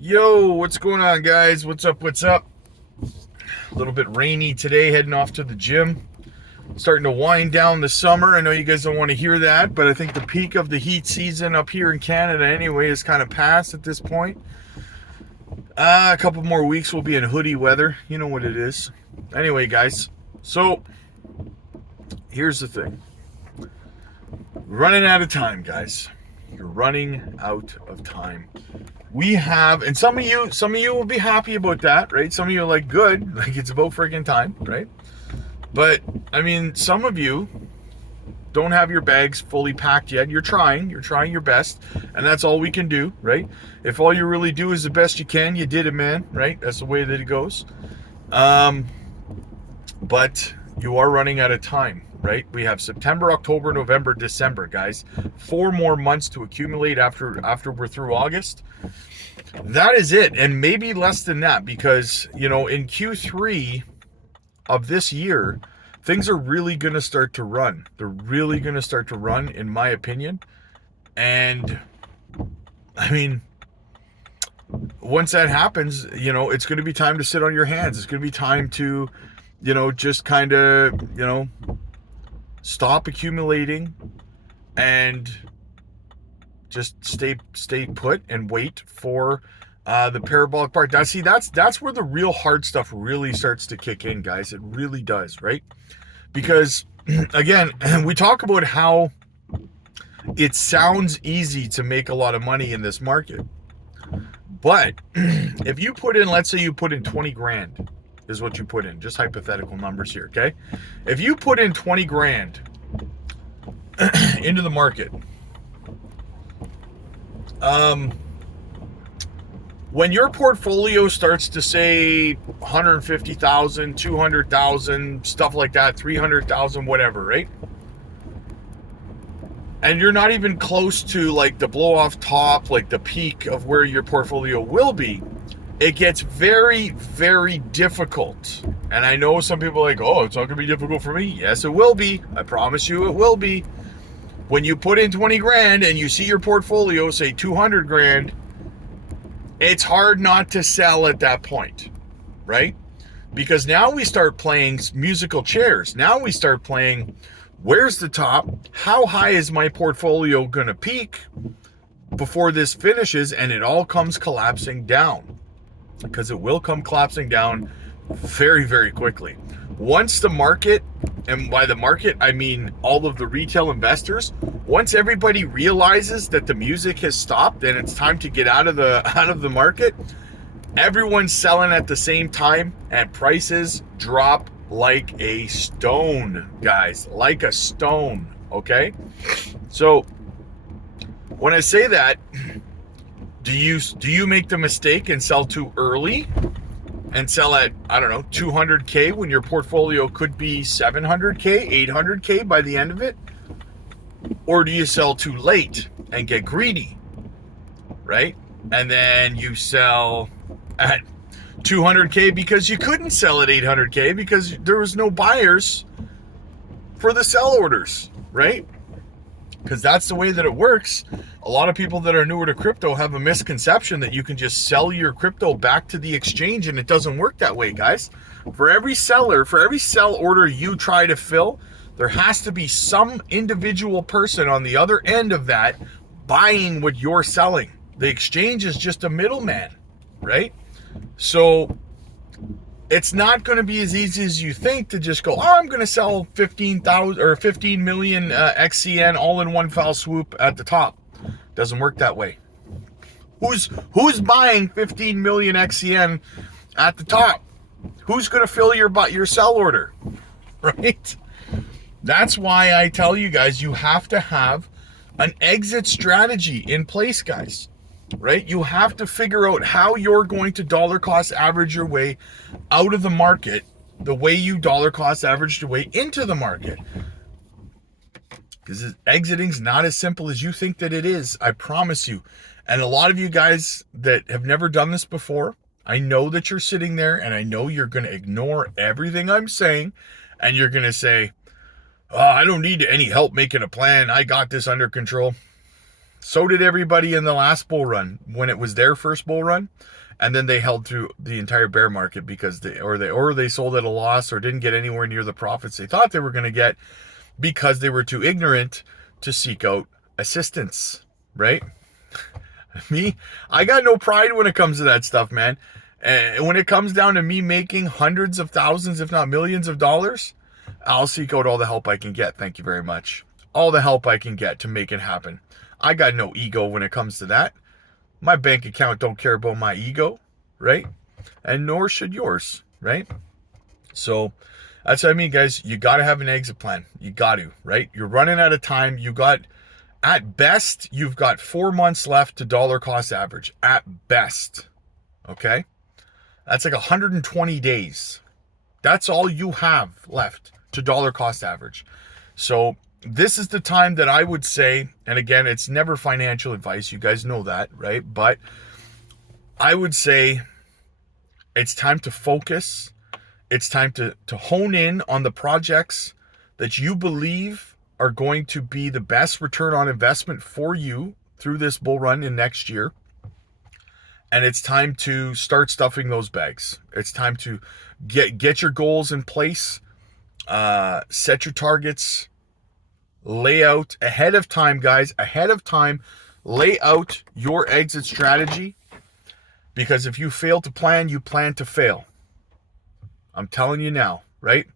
Yo, what's going on, guys? What's up? What's up? A little bit rainy today, heading off to the gym. Starting to wind down the summer. I know you guys don't want to hear that, but I think the peak of the heat season up here in Canada anyway is kind of past at this point. A couple more weeks we'll be in hoodie weather. You know what it is. Anyway, guys, so here's the thing. Running out of time, guys. You're running out of time. We have, and some of you will be happy about that, right? Some of you are like, good, like it's about friggin' time, right? But I mean, some of you don't have your bags fully packed yet. You're trying your best, and that's all we can do, right? If all you really do is the best you can, you did it, man, right? That's the way that it goes. But you are running out of time, right? We have September, October, November, December, guys. 4 more months to accumulate after we're through August. That is it, and maybe less than that, because, you know, in Q3 of this year, things are really going to start to run. They're really going to start to run, in my opinion. And, I mean, once that happens, you know, it's going to be time to sit on your hands. It's going to be time to, you know, just kind of, you know, stop accumulating and just stay put and wait for the parabolic part. That's where the real hard stuff really starts to kick in, guys. It really does, right? Because again, we talk about how it sounds easy to make a lot of money in this market. But if you put in, let's say you put in 20 grand is what you put in, just hypothetical numbers here, okay? If you put in 20 grand into the market, when your portfolio starts to say 150,000, 200,000, stuff like that, 300,000, whatever, right? And you're not even close to like the blow off top, like the peak of where your portfolio will be, it gets very, very difficult. And I know some people are like, oh, it's not going to be difficult for me. Yes, it will be. I promise you it will be. When you put in 20 grand and you see your portfolio say 200 grand, it's hard not to sell at that point, right? Because now we start playing musical chairs. Now we start playing, where's the top? How high is my portfolio going to peak before this finishes? And it all comes collapsing down, because it will come collapsing down very, very quickly. Once the market, and by the market I mean all of the retail investors, once everybody realizes that the music has stopped and it's time to get out of the market, everyone's selling at the same time and prices drop like a stone, guys, like a stone, okay? So when I say that, do you make the mistake and sell too early and sell at, I don't know, 200K when your portfolio could be 700K, 800K by the end of it? Or do you sell too late and get greedy, right? And then you sell at 200K because you couldn't sell at 800K because there was no buyers for the sell orders, right? Because that's the way that it works. A lot of people that are newer to crypto have a misconception that you can just sell your crypto back to the exchange, and it doesn't work that way, guys. For every sell order you try to fill, there has to be some individual person on the other end of that buying what you're selling. The exchange is just a middleman, right? So it's not going to be as easy as you think to just go, oh, I'm going to sell 15,000 or 15 million XCN all in one foul swoop at the top. Doesn't work that way. Who's buying 15 million XCN at the top? Who's going to fill your sell order, right? That's why I tell you guys, you have to have an exit strategy in place, guys. Right? You have to figure out how you're going to dollar cost average your way out of the market the way you dollar cost average your way into the market. Because exiting's not as simple as you think that it is. I promise you. And a lot of you guys that have never done this before, I know that you're sitting there and I know you're going to ignore everything I'm saying. And you're going to say, oh, I don't need any help making a plan. I got this under control. So did everybody in the last bull run when it was their first bull run. And then they held through the entire bear market because they sold at a loss or didn't get anywhere near the profits they thought they were going to get because they were too ignorant to seek out assistance, right? Me, I got no pride when it comes to that stuff, man. And when it comes down to me making hundreds of thousands, if not millions of dollars, I'll seek out all the help I can get. Thank you very much. All the help I can get to make it happen. I got no ego when it comes to that. My bank account don't care about my ego, right? And nor should yours, right? So that's what I mean, guys. You got to have an exit plan. You got to, right? You're running out of time. At best, you've got 4 months left to dollar cost average. At best, okay? That's like 120 days. That's all you have left to dollar cost average. So this is the time that I would say, and again, it's never financial advice. You guys know that, right? But I would say it's time to focus. It's time to hone in on the projects that you believe are going to be the best return on investment for you through this bull run in next year. And it's time to start stuffing those bags. It's time to get your goals in place, set your targets, lay out ahead of time, guys, ahead of time, lay out your exit strategy. Because if you fail to plan, you plan to fail. I'm telling you now, right?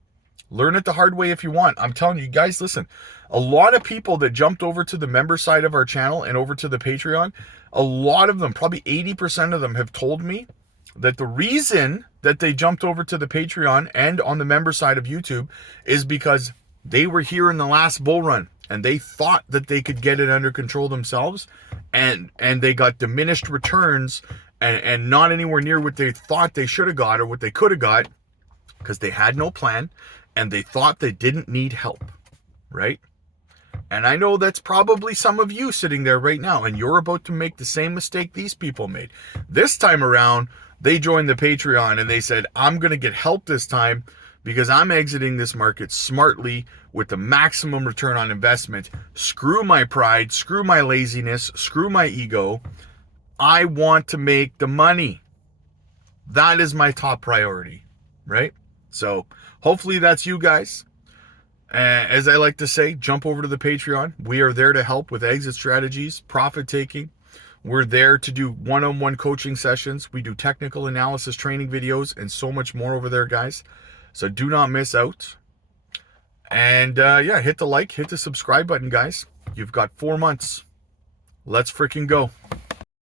Learn it the hard way if you want. I'm telling you guys, listen, a lot of people that jumped over to the member side of our channel and over to the Patreon, a lot of them, probably 80% of them have told me that the reason that they jumped over to the Patreon and on the member side of YouTube is because they were here in the last bull run and they thought that they could get it under control themselves and they got diminished returns and not anywhere near what they thought they should have got or what they could have got because they had no plan and they thought they didn't need help, right? And I know that's probably some of you sitting there right now, and you're about to make the same mistake these people made. This time around, they joined the Patreon and they said, I'm going to get help this time because I'm exiting this market smartly with the maximum return on investment. Screw my pride, screw my laziness, screw my ego. I want to make the money. That is my top priority, right? So hopefully that's you guys. As I like to say, jump over to the Patreon. We are there to help with exit strategies, profit taking. We're there to do one-on-one coaching sessions. We do technical analysis training videos and so much more over there, guys. So do not miss out. And yeah, hit the like, hit the subscribe button, guys. You've got 4 months. Let's freaking go.